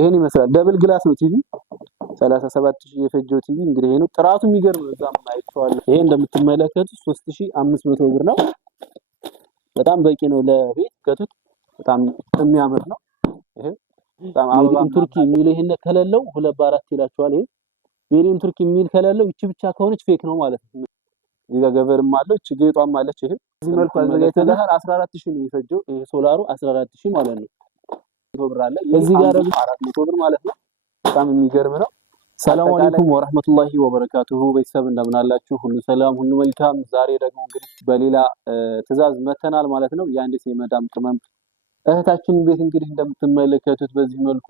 ይሄን ይመስላል። ደብል ግላስ ነው ቲቪ 37000 የፈጀው ቲቪ እንግዲህ ይሄ ነው። ጥራቱ የሚገርም ነው። እዛም አይቼዋለሁ። ይሄ እንደምትመለከቱት 3500 ብር ነው። በጣም በቂ ነው ለቤት ከቱት በጣም የሚያምር ነው። ይሄ በጣም አበባ ቱርኪ የሚል ይሄን ከሌለው 2 በ4 ይላችኋል። ይሄ ሜዲን ቱርኪ የሚል ከሌለው እቺ ብቻ ከሆነች ፌክ ነው ማለት ነው። እዚህ ጋር ገበርም አለው እቺ ጌጧም አለች። ይሄ እዚህ መልኩ አዘጋጅተናል። 14000 ነው የፈጀው ይሄ ሶላሩ 14000 ማለት ነው። ብር አለ እዚህ ጋር ደግሞ 400 ብር ማለት ነው። በጣም የሚገርም ነው። ሰላም አለይኩም ወራህመቱላሂ ወበረካቱሁ። ቤተሰብ እንደምን አላችሁ? ሁሉ ሰላም ሁሉ መልካም። ዛሬ ደግሞ እንግዲህ በሌላ ትዕዛዝ መተናል ማለት ነው። የአንዲት የመዳም ቅመም እህታችን ቤት እንግዲህ እንደምትመለከቱት በዚህ መልኩ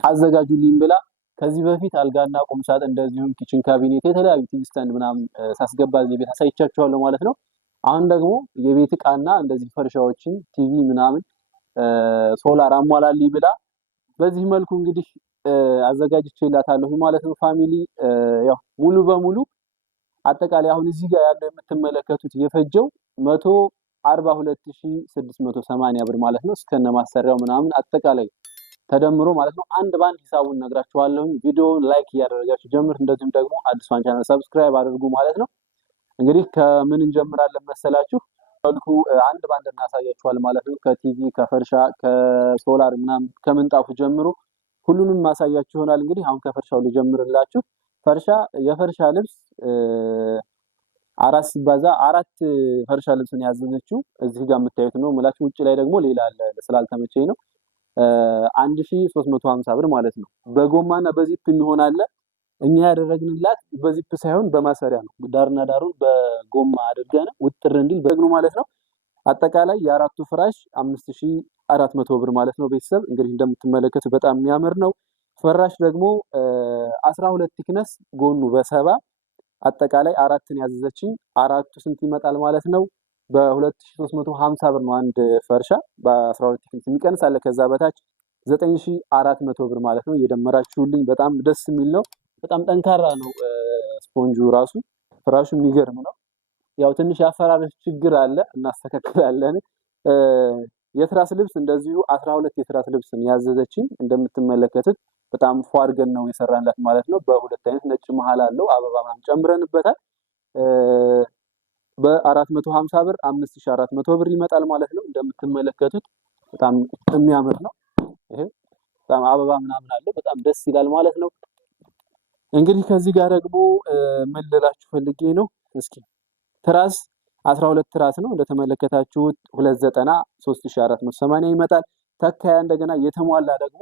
አዘጋጁልኝ ብላ ከዚህ በፊት አልጋና ቁም ሳጥን እንደዚሁም ኪችን ካቢኔት የተለያዩ ቲቪ ስታንድ ምናምን ሳስገባ እዚህ ቤት አሳይቻችኋለሁ ማለት ነው። አሁን ደግሞ የቤት ዕቃና እንደዚህ ፈርሻዎችን ቲቪ ምናምን ሶላር አሟላልኝ ብላ በዚህ መልኩ እንግዲህ አዘጋጅቼላታለሁ ማለት ነው። ፋሚሊ ያው ሙሉ በሙሉ አጠቃላይ አሁን እዚህ ጋር ያለው የምትመለከቱት የፈጀው 142680 ብር ማለት ነው። እስከነ ማሰሪያው ምናምን አጠቃላይ ተደምሮ ማለት ነው። አንድ ባንድ ሂሳቡን ነግራችኋለሁ። ቪዲዮውን ላይክ እያደረጋችሁ ጀምር። እንደዚሁም ደግሞ አዲሷን ቻናል ሰብስክራይብ አድርጉ ማለት ነው። እንግዲህ ከምን እንጀምራለን መሰላችሁ? መልኩ አንድ ባንድ እናሳያችኋል ማለት ነው። ከቲቪ ከፈርሻ ከሶላር ምናምን ከምንጣፉ ጀምሮ ሁሉንም ማሳያችሁ ይሆናል። እንግዲህ አሁን ከፈርሻው ልጀምርላችሁ። የፈርሻ ልብስ 4 ሲባዛ 4 ፈርሻ ልብስን ያዘዘችው እዚህ ጋር የምታዩት ነው ማለት ውጭ ላይ ደግሞ ሌላ አለ ስላልተመቸኝ ነው። 1350 ብር ማለት ነው። በጎማና በዚፕ የሚሆን አለ። እኛ ያደረግንላት በዚፕ ሳይሆን በማሰሪያ ነው። ዳርና ዳሩን በጎማ አድርገን ውጥር እንዲል በግኑ ማለት ነው። አጠቃላይ የአራቱ ፍራሽ 5400 ብር ማለት ነው። ቤተሰብ እንግዲህ እንደምትመለከቱት በጣም የሚያምር ነው። ፍራሽ ደግሞ 12 ቲክነስ ጎኑ በ70 አጠቃላይ አራትን ያዘዘችኝ አራቱ ስንት ይመጣል ማለት ነው? በ2350 ብር ነው አንድ ፈርሻ በ12 ቲክነስ የሚቀንስ አለ ከዛ በታች 9400 ብር ማለት ነው። እየደመራችሁልኝ በጣም ደስ የሚል ነው። በጣም ጠንካራ ነው ስፖንጁ ራሱ ፍራሹ የሚገርም ነው። ያው ትንሽ ያፈራረሽ ችግር አለ እናስተካክላለን። የትራስ ልብስ እንደዚሁ 12 የትራስ ልብስን ያዘዘችኝ እንደምትመለከቱት በጣም ፏርገን ነው የሰራንላት ማለት ነው። በሁለት አይነት ነጭ መሃል አለው አበባ ማም ጨምረንበታል። በ450 ብር 5400 ብር ይመጣል ማለት ነው። እንደምትመለከቱት በጣም የሚያምር ነው። ይሄ በጣም አበባ ምናምን አለው በጣም ደስ ይላል ማለት ነው። እንግዲህ ከዚህ ጋር ደግሞ ምን ልላችሁ ፈልጌ ነው እስኪ ትራስ 12 ትራስ ነው እንደተመለከታችሁት 290 3480 ይመጣል። ተካያ እንደገና የተሟላ ደግሞ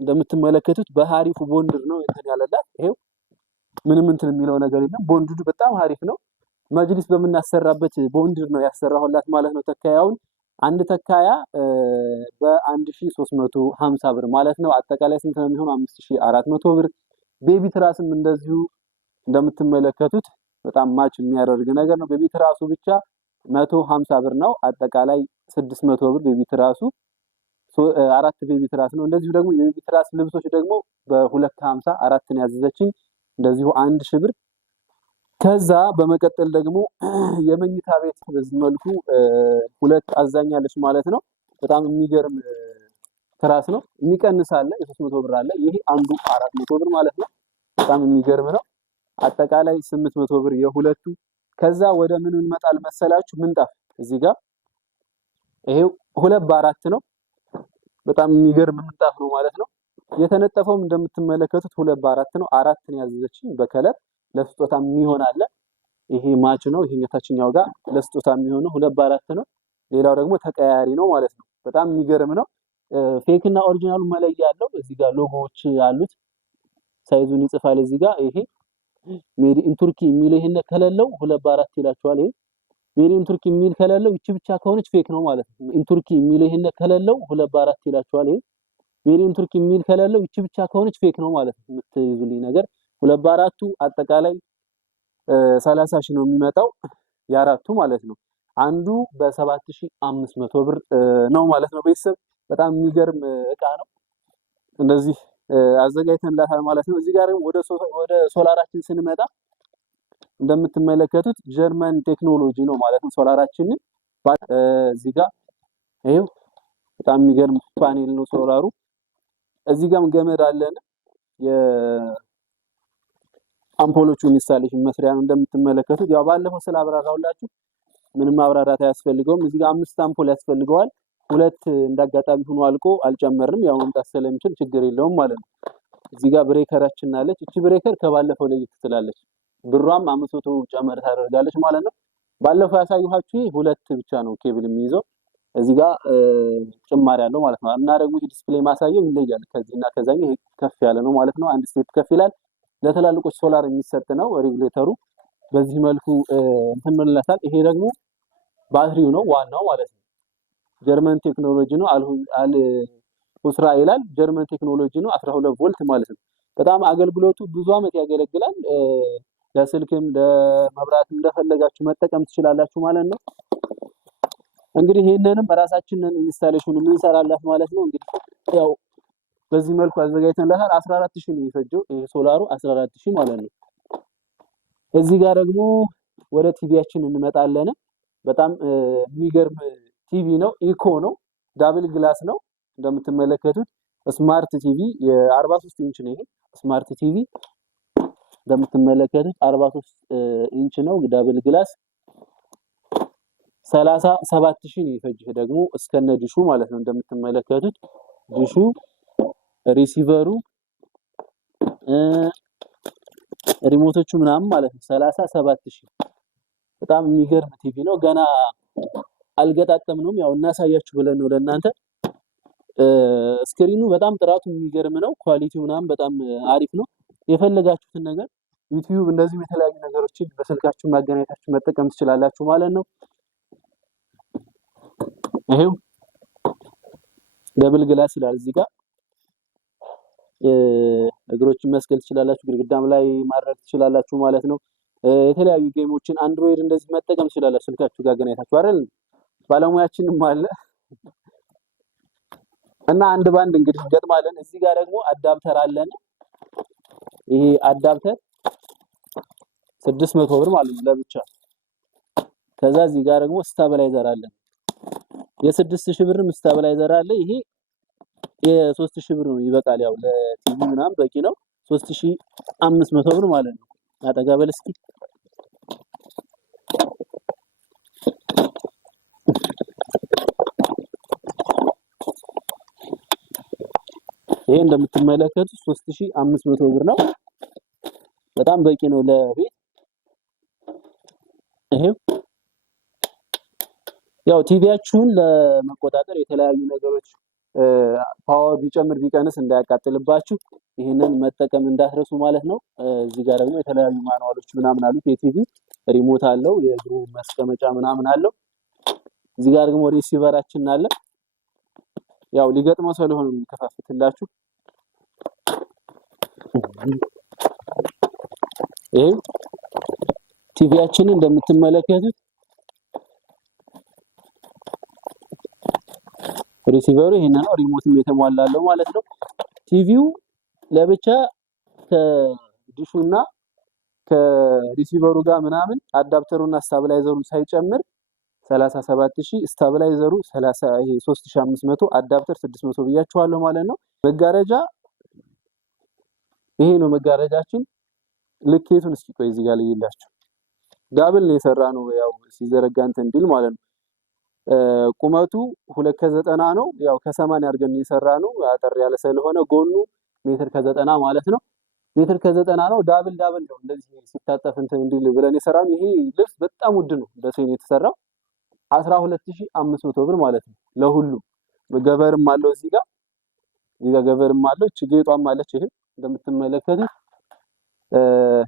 እንደምትመለከቱት በሃሪፉ ቦንድር ነው እንትን ያለላት። ይሄው ምንም እንትን የሚለው ነገር የለም። ቦንድዱ በጣም ሃሪፍ ነው። መጅሊስ በመናሰራበት ቦንድር ነው ያሰራሁላት ማለት ነው። ተካያውን አንድ ተካያ በ1350 ብር ማለት ነው። አጠቃላይ ስንት ነው የሚሆነው? 5400 ብር። ቤቢ ትራስም እንደዚሁ እንደምትመለከቱት በጣም ማች የሚያደርግ ነገር ነው። ቤቢ ትራሱ ብቻ 150 ብር ነው። አጠቃላይ 600 ብር ቤቢ ትራሱ። አራት ቤቢ ትራስ ነው። እንደዚሁ ደግሞ የቤቢ ትራስ ልብሶች ደግሞ በ250 አራትን ያዘዘችኝ እንደዚሁ 1000 ብር። ከዛ በመቀጠል ደግሞ የመኝታ ቤት በዚህ መልኩ ሁለት አዛኛለች ማለት ነው። በጣም የሚገርም ትራስ ነው። የሚቀንስ አለ የ300 ብር አለ። ይሄ አንዱ 400 ብር ማለት ነው። በጣም የሚገርም ነው። አጠቃላይ 800 ብር የሁለቱ። ከዛ ወደ ምን እንመጣል መሰላችሁ? ምንጣፍ እዚህ ጋር ይሄው 2 በ4 ነው። በጣም የሚገርም ምንጣፍ ነው ማለት ነው። የተነጠፈውም እንደምትመለከቱት 2 በ4 ነው። አራትን ያዘዘችኝ በከለር ለስጦታ የሚሆን አለ። ይሄ ማች ነው። ይሄ የታችኛው ጋር ለስጦታ የሚሆነው 2 በ4 ነው። ሌላው ደግሞ ተቀያሪ ነው ማለት ነው። በጣም የሚገርም ነው። ፌክ እና ኦሪጂናሉ መለያ አለው። እዚህ ጋር ሎጎዎች አሉት። ሳይዙን ይጽፋል እዚህ ጋር። ይሄ ሜድ ኢን ቱርኪ የሚል ይሄን ከሌለው 2 በ4 ይላችኋል። ይሄ ሜድ ኢን ቱርኪ የሚል ከሌለው እቺ ብቻ ከሆነች ፌክ ነው ማለት ነው። ኢን ቱርኪ የሚል ይሄን ከሌለው 2 በ4 ይላችኋል። ይሄ ሜድ ኢን ቱርኪ የሚል ከሌለው እቺ ብቻ ከሆነች ፌክ ነው ማለት ነው። የምትይዙልኝ ነገር 2 በ4ቱ አጠቃላይ 30 ሺህ ነው የሚመጣው ያራቱ ማለት ነው። አንዱ በ7500 ብር ነው ማለት ነው። ቤተሰብ በጣም የሚገርም እቃ ነው። እንደዚህ አዘጋጅተንላታል ማለት ነው። እዚህ ጋር ወደ ሶላራችን ስንመጣ እንደምትመለከቱት ጀርመን ቴክኖሎጂ ነው ማለት ነው። ሶላራችንን እዚህ ጋር ይሄው በጣም የሚገርም ፓኔል ነው ሶላሩ። እዚህ ጋርም ገመድ አለን የአምፖሎቹ ኢንስታሌሽን መስሪያ ነው እንደምትመለከቱት። ያው ባለፈው ስላብራራሁላችሁ ምንም ማብራራት አያስፈልገውም። እዚህ ጋር 5 አምፖል ያስፈልገዋል። 2 እንዳጋጣሚ ሆኖ አልቆ አልጨመርንም። ያው መምጣት ስለሚችል ችግር የለውም ማለት ነው። እዚህ ጋር ብሬከራችን አለች። እቺ ብሬከር ከባለፈው ለየት ትላለች። ብሯም 500 ጨመር ታደርጋለች ማለት ነው። ባለፈው ያሳየኋችሁ 2 ብቻ ነው ኬብል የሚይዘው። እዚህ ጋር ጭማሪ ያለው ማለት ነው። እና ደግሞ ዲስፕሌይ ማሳየው ይለያል። ከዚህና ከዛኛው ይሄ ከፍ ያለ ነው ማለት ነው። አንድ ስቴፕ ከፍ ይላል። ለትላልቆች ሶላር የሚሰጥ ነው ሬጉሌተሩ። በዚህ መልኩ እንትን ምንላታል። ይሄ ደግሞ ባትሪው ነው ዋናው ማለት ነው። ጀርመን ቴክኖሎጂ ነው። አል ኡስራ ይላል። ጀርመን ቴክኖሎጂ ነው። 12 ቮልት ማለት ነው። በጣም አገልግሎቱ ብዙ አመት ያገለግላል። ለስልክም ለመብራትም እንደፈለጋችሁ መጠቀም ትችላላችሁ ማለት ነው። እንግዲህ ይሄንንም ራሳችንን ኢንስታሌሽኑ እንሰራላት ማለት ነው። እንግዲህ ያው በዚህ መልኩ አዘጋጅተንላታል። 14000 ነው የሚፈጀው ይሄ ሶላሩ 14000 ማለት ነው። እዚህ ጋር ደግሞ ወደ ቲቪያችን እንመጣለን። በጣም የሚገርም ቲቪ ነው። ኢኮ ነው። ዳብል ግላስ ነው እንደምትመለከቱት። ስማርት ቲቪ የ43 ኢንች ነው። ይሄ ስማርት ቲቪ እንደምትመለከቱት 43 ኢንች ነው። ዳብል ግላስ 37000 ነው የሚፈጅ ደግሞ እስከነ ዲሹ ማለት ነው። እንደምትመለከቱት ዲሹ፣ ሪሲቨሩ፣ ሪሞቶቹ ምናምን ማለት ነው 37000። በጣም የሚገርም ቲቪ ነው። ገና አልገጣጠምነውም። ያው እናሳያችሁ ብለን ነው ለእናንተ። ስክሪኑ በጣም ጥራቱ የሚገርም ነው። ኳሊቲው ምናምን በጣም አሪፍ ነው። የፈለጋችሁትን ነገር ዩቲዩብ እንደዚህ የተለያዩ ነገሮችን በስልካችሁ ማገናኘታችሁ መጠቀም ትችላላችሁ ማለት ነው። ይሄው ደብል ግላስ ይላል እዚህ ጋር። እግሮችን መስቀል ትችላላችሁ፣ ግድግዳም ላይ ማድረግ ትችላላችሁ ማለት ነው። የተለያዩ ጌሞችን አንድሮይድ እንደዚህ መጠቀም ትችላላችሁ ስልካችሁ ጋር አገናኝታችሁ አይደል? ባለሙያችንም አለ እና አንድ ባንድ እንግዲህ እንገጥማለን። እዚህ ጋር ደግሞ አዳፕተር አለን። ይሄ አዳፕተር 600 ብር ማለት ነው ለብቻ። ከዛ እዚህ ጋር ደግሞ ስታብላይዘር አለን። የ6000 ብር ስታብላይዘር አለ። ይሄ የ3000 ብር ነው ይበቃል። ያው ለቲቪ ምናምን በቂ ነው። 3500 ብር ማለት ነው። አጠጋበል እስኪ ይሄ እንደምትመለከቱት 3500 ብር ነው። በጣም በቂ ነው ለቤት። ይሄው ያው ቲቪያችሁን ለመቆጣጠር የተለያዩ ነገሮች ፓወር ቢጨምር ቢቀንስ እንዳያቃጥልባችሁ ይሄንን መጠቀም እንዳትረሱ ማለት ነው። እዚህ ጋር ደግሞ የተለያዩ ማኑዋሎች ምናምን አሉት። የቲቪ ሪሞት አለው፣ የእግሩ ማስቀመጫ ምናምን አለው። እዚህ ጋር ደግሞ ሪሲቨራችን አለ። ያው ሊገጥመው ስለሆነ የሚከፋፍትላችሁ። ይሄ ቲቪያችንን እንደምትመለከቱት ሪሲቨሩ ይሄን ነው። ሪሞትም የተሟላለው ማለት ነው። ቲቪው ለብቻ ከዲሹና ከሪሲቨሩ ጋር ምናምን አዳፕተሩና ስታብላይዘሩ ሳይጨምር 37000፣ ስታብላይዘሩ 3500፣ አዳፕተር 600 ብያችኋለሁ ማለት ነው። መጋረጃ ይሄ ነው መጋረጃችን። ልኬቱን እስኪ ቆይ እዚህ ጋር ልይላችሁ። ዳብል ነው የሰራ ነው ያው ሲዘረጋ እንትን እንዲል ማለት ነው። ቁመቱ 2 ከ90 ነው። ያው ከ80 አድርገን የሰራ ነው። አጠር ያለ ስለሆነ ጎኑ ሜትር ከ90 ማለት ነው። ሜትር ከ90 ነው። ዳብል ነው እንደዚህ ሲታጠፍ እንትን እንዲል ብለን የሰራነው። ይሄ ልብስ በጣም ውድ ነው። በሴን የተሰራው 12500 ብር ማለት ነው ለሁሉ። ገበርም አለው እዚህ ጋር ገበርም አለው። ጌጧም አለች። ይሄ እንደምትመለከቱት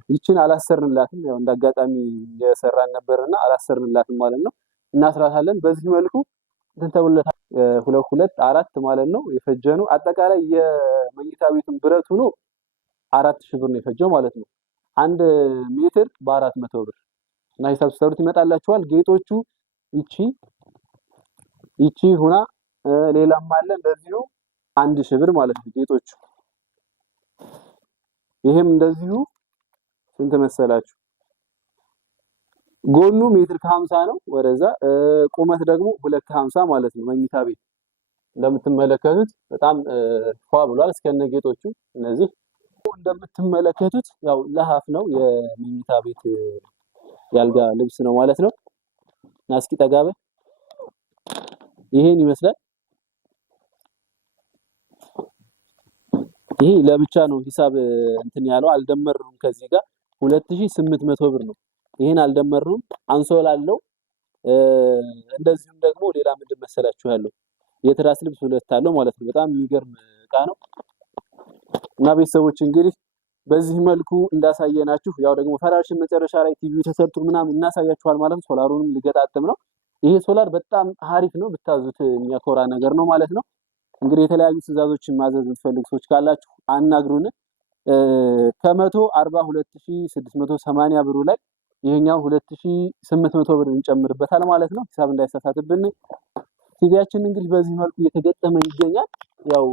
ይችን አላሰርንላትም። ያው እንዳጋጣሚ የሰራን ነበርና አላሰርንላትም ማለት ነው። እናስራታለን በዚህ መልኩ እንትን ተብሎታል። 224 ማለት ነው የፈጀነው። አጠቃላይ የመኝታ ቤቱን ብረቱ ነው 4000 ብር ነው የፈጀው ማለት ነው። 1 ሜትር በ400 ብር እና ሂሳብ ስትሰሩት ይመጣላችኋል። ጌጦቹ ይቺ ሁና ሌላም አለ እንደዚሁ 1000 ብር ማለት ነው ጌጦቹ። ይሄም እንደዚሁ ስንት መሰላችሁ? ጎኑ ሜትር ከ50 ነው ወደዛ። ቁመት ደግሞ 2 ከ50 ማለት ነው መኝታ ቤት እንደምትመለከቱት በጣም ፏ ብሏል እስከነጌጦቹ። እነዚህ እንደምትመለከቱት ያው ለሀፍ ነው የመኝታ ቤት ያልጋ ልብስ ነው ማለት ነው። እና እስኪ ጠጋበ ይሄን ይመስላል። ይሄ ለብቻ ነው ሂሳብ እንትን ያለው አልደመሩም። ከዚህ ጋር 2800 ብር ነው። ይሄን አልደመሩም። አንሶላ አለው። እንደዚሁም ደግሞ ሌላ ምንድን መሰላችሁ ያለው የትራስ ልብስ ሁለት አለው ማለት ነው። በጣም የሚገርም እቃ ነው። እና ቤተሰቦች እንግዲህ በዚህ መልኩ እንዳሳየናችሁ ያው ደግሞ ፈራሽን መጨረሻ ላይ ቲቪው ተሰርቶ ምናምን እናሳያችኋል ማለት ነው። ሶላሩንም ልገጣጥም ነው። ይሄ ሶላር በጣም አሪፍ ነው። ብታዙት የሚያኮራ ነገር ነው ማለት ነው። እንግዲህ የተለያዩ ትዕዛዞችን ማዘዝ የምትፈልጉ ሰዎች ካላችሁ አናግሩን። ከ142,680 ብሩ ላይ ይሄኛው 2800 ብር እንጨምርበታል ማለት ነው። ሂሳብ እንዳይሳሳትብን። ቲቪያችን እንግዲህ በዚህ መልኩ እየተገጠመ ይገኛል። ያው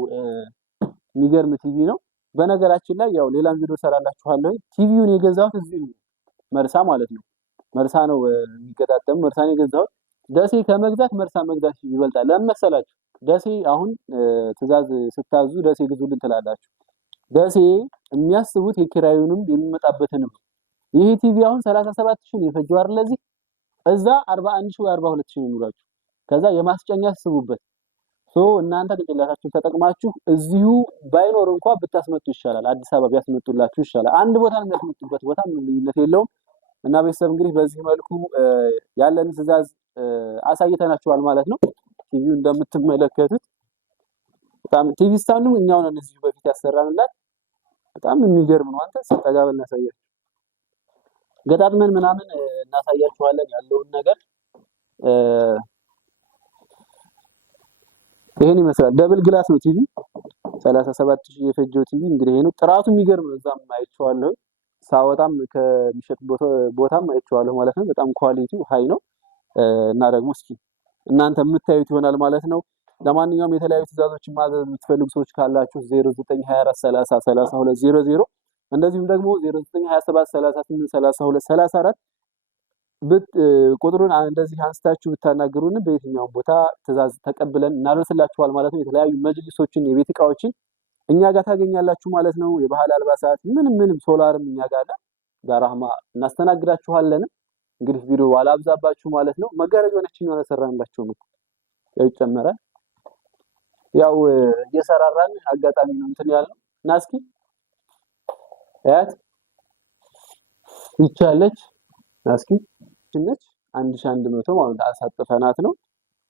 የሚገርም ቲቪ ነው። በነገራችን ላይ ያው ሌላም ቪዲዮ ሰራላችኋለሁ። ቲቪውን የገዛሁት እዚህ መርሳ ማለት ነው። መርሳ ነው የሚገጣጠም። መርሳ ነው የገዛሁት። ደሴ ከመግዛት መርሳ መግዛት ይበልጣል። ለምን መሰላችሁ? ደሴ አሁን ትዕዛዝ ስታዙ ደሴ ግዙልን ትላላችሁ። ደሴ የሚያስቡት የኪራዩንም የሚመጣበትንም። ይሄ ቲቪ አሁን 37,000 የፈጀው አይደል? ለዚህ እዛ 41,000 ወይ 42,000 የሚሏችሁ። ከዛ የማስጨኛ አስቡበት። እናንተ ቅንጭላታችሁን ተጠቅማችሁ እዚሁ ባይኖር እንኳን ብታስመጡ ይሻላል። አዲስ አበባ ቢያስመጡላችሁ ይሻላል። አንድ ቦታ ነው የሚያስመጡበት ቦታ ምንም ልዩነት የለውም። እና ቤተሰብ እንግዲህ በዚህ መልኩ ያለን ትዕዛዝ አሳይተናችኋል ማለት ነው። ቲቪው እንደምትመለከቱት በጣም ቲቪ ስታንዱ እኛው ነን እዚሁ በፊት ያሰራንላት። በጣም የሚገርም ነው። አንተ ሲጠጋበል እናሳያችሁ ገጣጥመን ምናምን እናሳያችኋለን ያለውን ነገር። ይሄን ይመስላል። ደብል ግላስ ነው ቲቪ 37,000 የፈጀው ቲቪ እንግዲህ ይሄ ነው። ጥራቱ የሚገርም ነው። እዛም አይቼዋለሁ ሳወጣም ከሚሸጥ ቦታም አይቼዋለሁ ማለት ነው። በጣም ኳሊቲው ሃይ ነው። እና ደግሞ እስኪ እናንተ የምታዩት ይሆናል ማለት ነው። ለማንኛውም የተለያዩ ትዕዛዞችን ማዘዝ የምትፈልጉ ሰዎች ካላችሁ 0924303200 እንደዚሁም ደግሞ 0927383234 ቁጥሩን እንደዚህ አንስታችሁ ብታናገሩን በየትኛውም ቦታ ትዕዛዝ ተቀብለን እናደርስላችኋል ማለት ነው። የተለያዩ መጅሊሶችን የቤት እቃዎችን እኛ ጋር ታገኛላችሁ ማለት ነው። የባህል አልባሳት ምንም ሶላርም እኛ ጋር አለ። ዳራህማ እናስተናግዳችኋለን። እንግዲህ ቪዲዮ አላብዛባችሁ ማለት ነው። መጋረጃው ነችኝ ነው ሰራንላችሁ ነው ያጨመራል። ያው እየሰራራን አጋጣሚ ነው እንትን ያለው እና እስኪ ያት ይቻለች ናስኪ ትንሽ 1100 ማለት አሳጥፈናት ነው።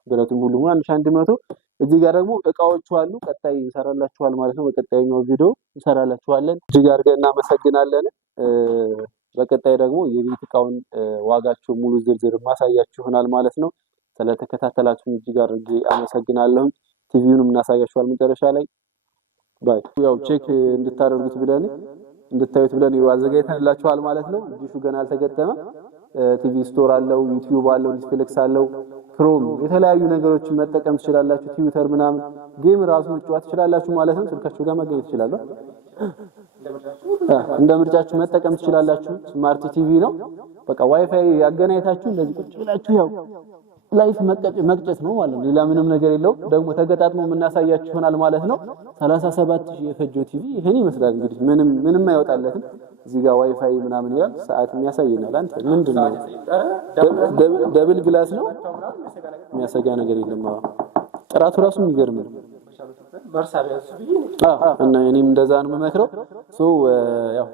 ብረቱን ሁሉ 1100። እዚህ ጋር ደግሞ እቃዎቹ አሉ። ቀጣይ እንሰራላችኋል ማለት ነው። በቀጣይኛው ቪዲዮ እንሰራላችኋለን። እዚህ ጋር እናመሰግናለን። በቀጣይ ደግሞ የቤት እቃውን ዋጋቸው ሙሉ ዝርዝር ማሳያችሁ ይሆናል ማለት ነው። ስለተከታተላችሁን እዚህ ጋር አመሰግናለሁ። ቲቪውንም እናሳያችኋል መጨረሻ ላይ ባይ። ያው ቼክ እንድታደርጉት ብለን እንድታዩት ብለን አዘጋጅተንላችኋል ማለት ነው። ዲሹ ገና አልተገጠመ። ቲቪ ስቶር አለው፣ ዩቲዩብ አለው፣ ዲስፕሌክስ አለው፣ ክሮም የተለያዩ ነገሮችን መጠቀም ትችላላችሁ። ትዊተር ምናምን ጌም ራሱ መጫወት ትችላላችሁ ማለት ነው። ስልካችሁ ጋር ማግኘት ትችላላችሁ። እንደ ምርጫችሁ መጠቀም ትችላላችሁ። ስማርት ቲቪ ነው። በቃ ዋይፋይ ያገናኝታችሁ እንደዚህ ቁጭ ብላችሁ ያው ላይፍ መቅጨት ነው ማለት ነው። ሌላ ምንም ነገር የለው። ደግሞ ተገጣጥሞ የምናሳያችሁ ይሆናል ማለት ነው። 37,000 የፈጀው ቲቪ ይሄን ይመስላል። እንግዲህ ምንም አይወጣለትም። እዚህ ጋር ዋይፋይ ምናምን ይላል። ሰዓት የሚያሳየናል። አንተ ምንድነው? ደብል ግላስ ነው። የሚያሰጋ ነገር የለም። ጥራቱ ራሱ የሚገርም ነው። እና እኔም እንደዛ ነው የምመክረው። ያው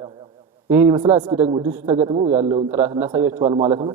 ይሄን ይመስላል። እስኪ ደግሞ ዲሽ ተገጥሞ ያለውን ጥራት እናሳያችኋል ማለት ነው።